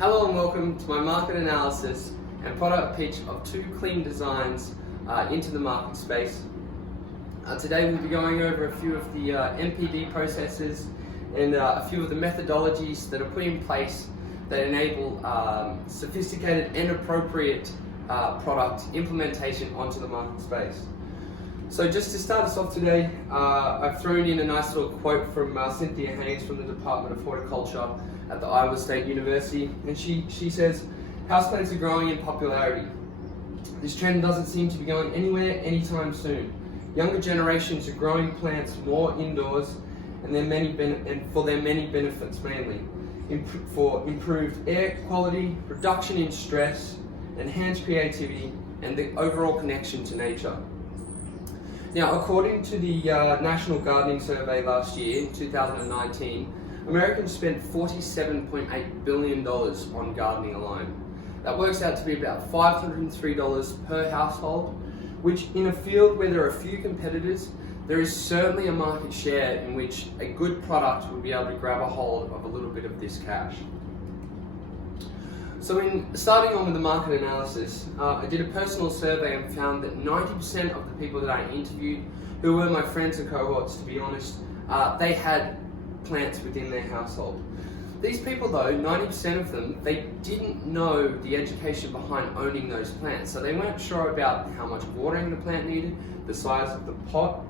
Hello and welcome to my market analysis and product pitch of two clean designs into the market space. Today we'll be going over a few of the MPD processes and a few of the methodologies that are put in place that enable sophisticated and appropriate product implementation onto the market space. So just to start us off today, I've thrown in a nice little quote from Cynthia Haynes from the Department of Horticulture at the Iowa State University, and she says, "Houseplants are growing in popularity. This trend doesn't seem to be going anywhere anytime soon. Younger generations are growing plants more indoors, and for their many benefits, mainly for improved air quality, reduction in stress, enhanced creativity, and the overall connection to nature." Now, according to the National Gardening Survey last year, 2019, Americans spent $47.8 billion on gardening alone. That works out to be about $503 per household, which in a field where there are few competitors, there is certainly a market share in which a good product would be able to grab a hold of a little bit of this cash. So in starting on with the market analysis, I did a personal survey and found that 90% of the people that I interviewed, who were my friends and cohorts to be honest, they had plants within their household. These people though, 90% of them, they didn't know the education behind owning those plants. So they weren't sure about how much watering the plant needed, the size of the pot,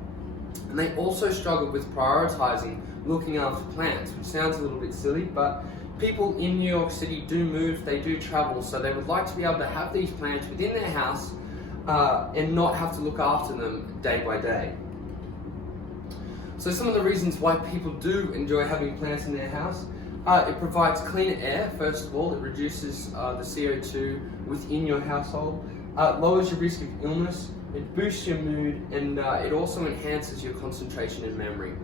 and they also struggled with prioritizing looking after plants, which sounds a little bit silly, but people in New York City do move, they do travel, so they would like to be able to have these plants within their house and not have to look after them day by day. So some of the reasons why people do enjoy having plants in their house, it provides cleaner air, first of all. It reduces the CO2 within your household, lowers your risk of illness, it boosts your mood, and it also enhances your concentration and memory.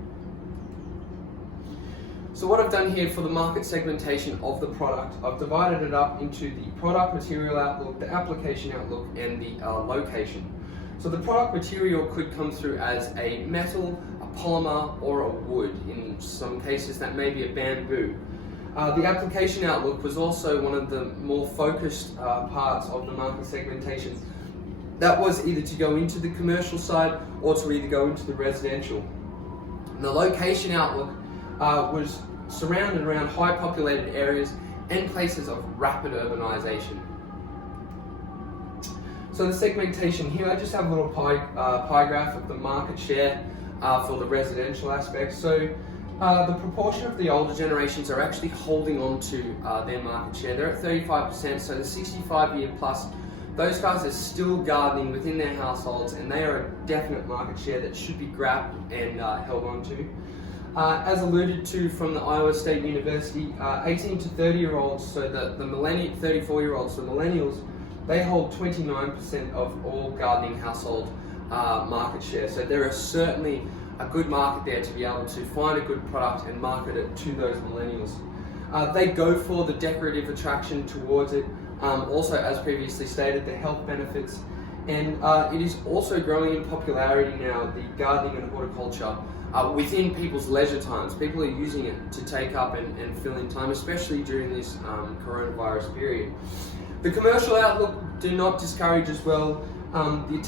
So what I've done here for the market segmentation of the product, I've divided it up into the product material outlook, the application outlook, and the location. So the product material could come through as a metal, a polymer, or a wood. In some cases that may be a bamboo. The application outlook was also one of the more focused parts of the market segmentation. That was either to go into the commercial side or to either go into the residential. And the location outlook was surrounded around high populated areas and places of rapid urbanization. So the segmentation here, I just have a little pie graph of the market share for the residential aspect. So the proportion of the older generations are actually holding on to their market share. They're at 35%, so the 65-year plus, those guys are still gardening within their households, and they are a definite market share that should be grabbed and held on to. As alluded to from the Iowa State University, 18 to 30-year-olds, so the 34-year-olds, the millennials, they hold 29% of all gardening household market share. So there is certainly a good market there to be able to find a good product and market it to those millennials. They go for the decorative attraction towards it. Also, as previously stated, the health benefits. And it is also growing in popularity now, the gardening and horticulture, within people's leisure times. People are using it to take up and fill in time, especially during this coronavirus period. The commercial outlook do not discourage as well the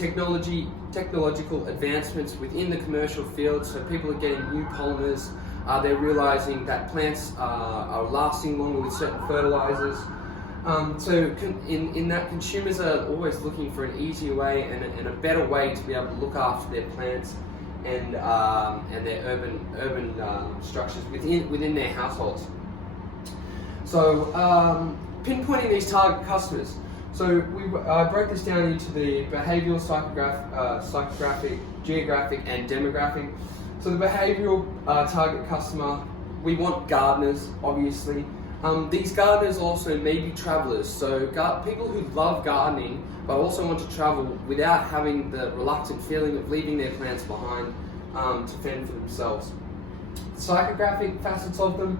technological advancements within the commercial field. So people are getting new polymers. They're realizing that plants are lasting longer with certain fertilizers. So in that, consumers are always looking for an easier way and a better way to be able to look after their plants and their urban structures within their households. So pinpointing these target customers. So I broke this down into the behavioral, psychographic, geographic, and demographic. So the behavioral target customer, we want gardeners, obviously. These gardeners also may be travelers, so people who love gardening but also want to travel without having the reluctant feeling of leaving their plants behind to fend for themselves. Psychographic facets of them,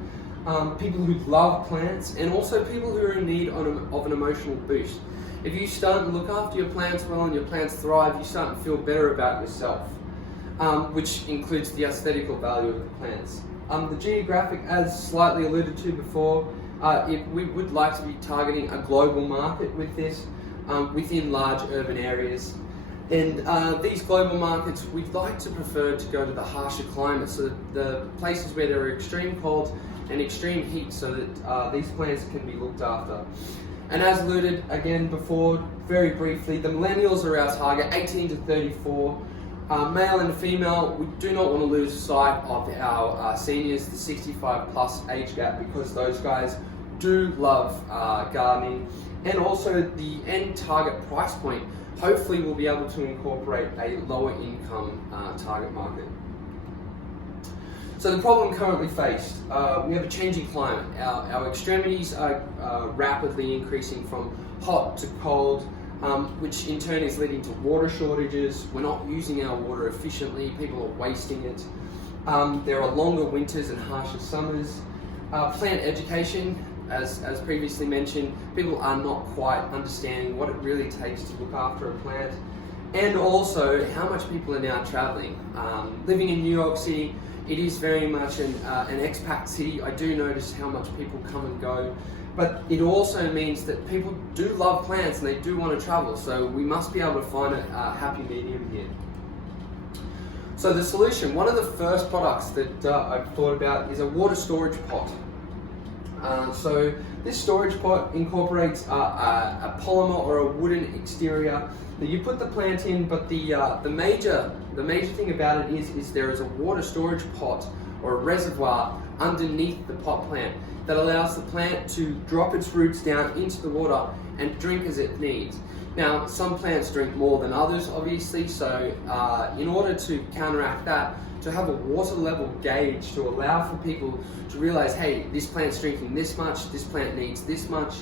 people who love plants, and also people who are in need of an emotional boost. If you start to look after your plants well and your plants thrive, you start to feel better about yourself, which includes the aesthetical value of the plants. The geographic, as slightly alluded to before, We would like to be targeting a global market with this within large urban areas. And these global markets, we'd like to prefer to go to the harsher climates, so the places where there are extreme cold and extreme heat, so that these plants can be looked after. And as alluded again before, very briefly, the millennials are our target, 18 to 34. Male and female, we do not want to lose sight of our seniors, the 65 plus age gap, because those guys do love gardening. And also the end target price point, hopefully we'll be able to incorporate a lower income target market. So the problem currently faced, we have a changing climate. Our extremities are rapidly increasing from hot to cold, which in turn is leading to water shortages. We're not using our water efficiently, people are wasting it. There are longer winters and harsher summers. Plant education, as previously mentioned, people are not quite understanding what it really takes to look after a plant, and also how much people are now traveling. Living in New York City, it is very much an expat city. I do notice how much people come and go, but it also means that people do love plants and they do want to travel, so we must be able to find a happy medium here. So the solution, one of the first products that I've thought about is a water storage pot. So this storage pot incorporates a polymer or a wooden exterior that you put the plant in, but the major thing about it is there is a water storage pot or a reservoir underneath the pot plant that allows the plant to drop its roots down into the water and drink as it needs. Now, some plants drink more than others, obviously, so in order to counteract that, to have a water level gauge to allow for people to realize, hey, this plant's drinking this much, this plant needs this much,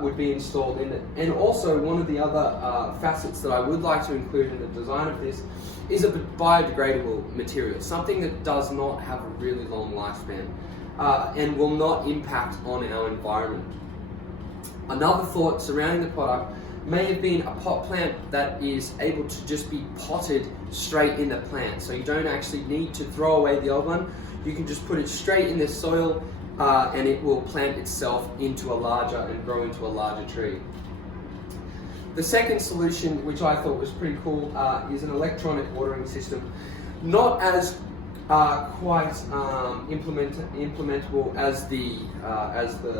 would be installed in it. And also, one of the other facets that I would like to include in the design of this is a biodegradable material, something that does not have a really long lifespan and will not impact on our environment. Another thought surrounding the product may have been a pot plant that is able to just be potted straight in the plant. So you don't actually need to throw away the old one. You can just put it straight in the soil and it will plant itself into a larger and grow into a larger tree. The second solution, which I thought was pretty cool, is an electronic watering system. Not as quite implementable as the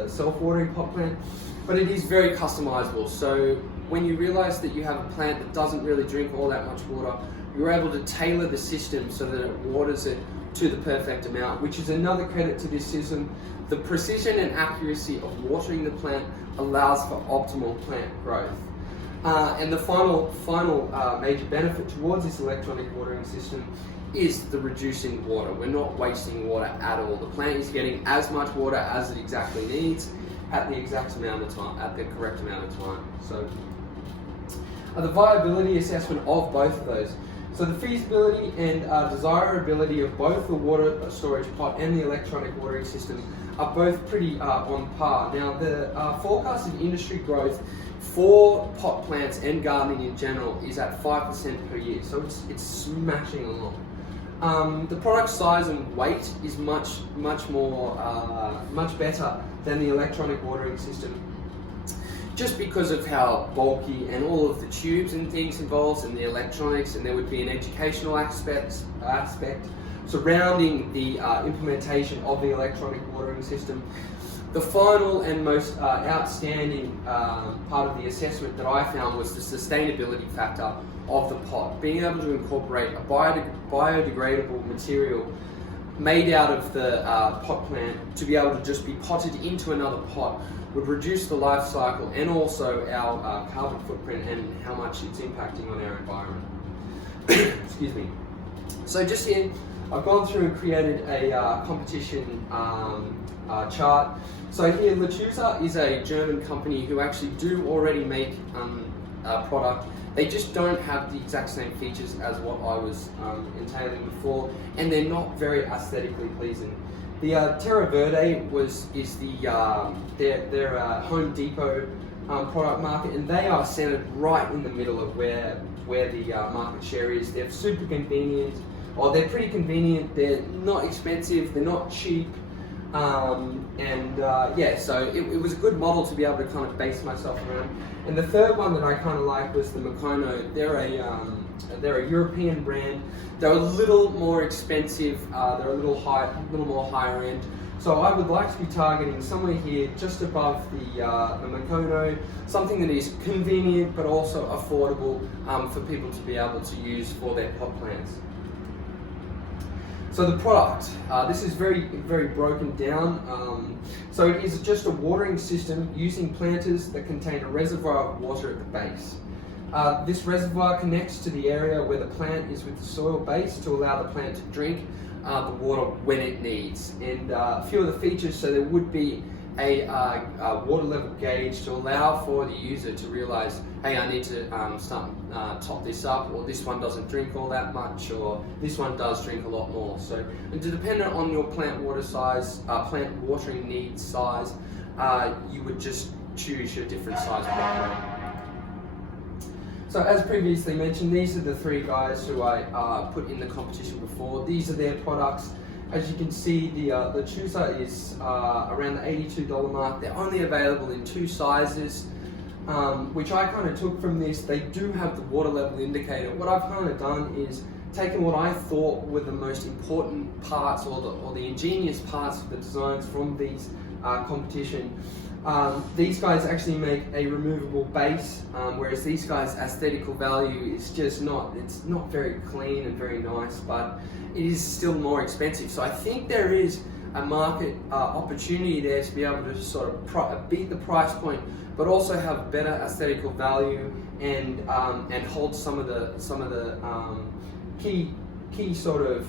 self-watering pot plant, but it is very customizable. So when you realize that you have a plant that doesn't really drink all that much water, you're able to tailor the system so that it waters it to the perfect amount, which is another credit to this system. The precision and accuracy of watering the plant allows for optimal plant growth. And the final major benefit towards this electronic watering system is the reducing water. We're not wasting water at all. The plant is getting as much water as it exactly needs at the exact amount of time, at the correct amount of time. So the viability assessment of both of those. So the feasibility and desirability of both the water storage pot and the electronic watering system are both pretty on par. Now, the forecasted industry growth for pot plants and gardening in general is at 5% per year, so it's smashing along. The product size and weight is much better than the electronic watering system, just because of how bulky and all of the tubes and things involved in the electronics, and there would be an educational aspect surrounding the implementation of the electronic watering system. The final and most outstanding part of the assessment that I found was the sustainability factor of the pot. Being able to incorporate a biodegradable material made out of the pot plant to be able to just be potted into another pot would reduce the life cycle and also our carbon footprint and how much it's impacting on our environment. Excuse me. So just here, I've gone through and created a competition chart. So here, Lechuza is a German company who actually do already make a product. They just don't have the exact same features as what I was entailing before, and they're not very aesthetically pleasing. The Terra Verde is their Home Depot product market, and they are centered right in the middle of where the market share is. They're super convenient, or they're pretty convenient. They're not expensive. They're not cheap. And yeah, so it was a good model to be able to kind of base myself around. And the third one that I kind of like was the Mekono. They're a European brand. They're a little more expensive. They're a little more higher end. So I would like to be targeting somewhere here just above the Mekono, something that is convenient but also affordable for people to be able to use for their pot plants. So the product, this is very broken down. So it is just a watering system using planters that contain a reservoir of water at the base. This reservoir connects to the area where the plant is with the soil base to allow the plant to drink the water when it needs. And a few of the features, so there would be a water level gauge to allow for the user to realize, hey, I need to top this up, or this one doesn't drink all that much, or this one does drink a lot more. So, and dependent on your plant water size, plant watering needs size, you would just choose your different size pot. So as previously mentioned, these are the three guys who I put in the competition before. These are their products. As you can see, the Chooser is around the $82 mark. They're only available in 2 sizes, which I kind of took from this. They do have the water level indicator. What I've kind of done is taken what I thought were the most important parts or the ingenious parts of the designs from these competition. These guys actually make a removable base, whereas these guys' aesthetical value is just it's not very clean and very nice, but it is still more expensive. So I think there is a market opportunity there to be able to sort of beat the price point, but also have better aesthetical value and hold some of the key sort of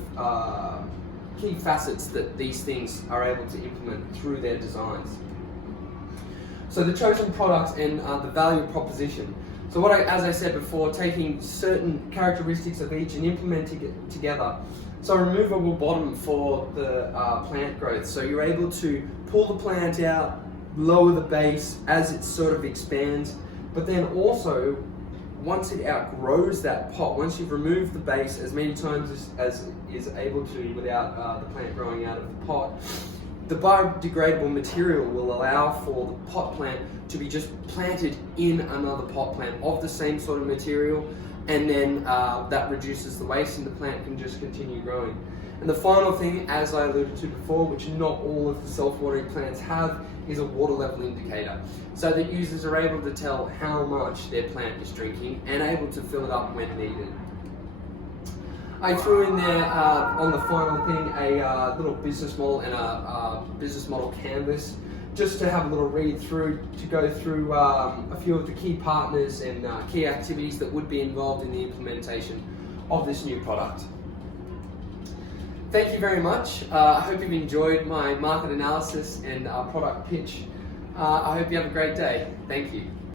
key facets that these things are able to implement through their designs. So the chosen products and the value proposition. So as I said before, taking certain characteristics of each and implementing it together. So a removable bottom for the plant growth. So you're able to pull the plant out, lower the base as it sort of expands, but then also once it outgrows that pot, once you've removed the base as many times as is able to without the plant growing out of the pot, the biodegradable material will allow for the pot plant to be just planted in another pot plant of the same sort of material, and then that reduces the waste and the plant can just continue growing. And the final thing, as I alluded to before, which not all of the self-watering plants have, is a water level indicator. So that users are able to tell how much their plant is drinking and able to fill it up when needed. I threw in there on the final thing a little business model and a business model canvas, just to have a little read through, to go through a few of the key partners and key activities that would be involved in the implementation of this new product. Thank you very much. I hope you've enjoyed my market analysis and product pitch. I hope you have a great day. Thank you.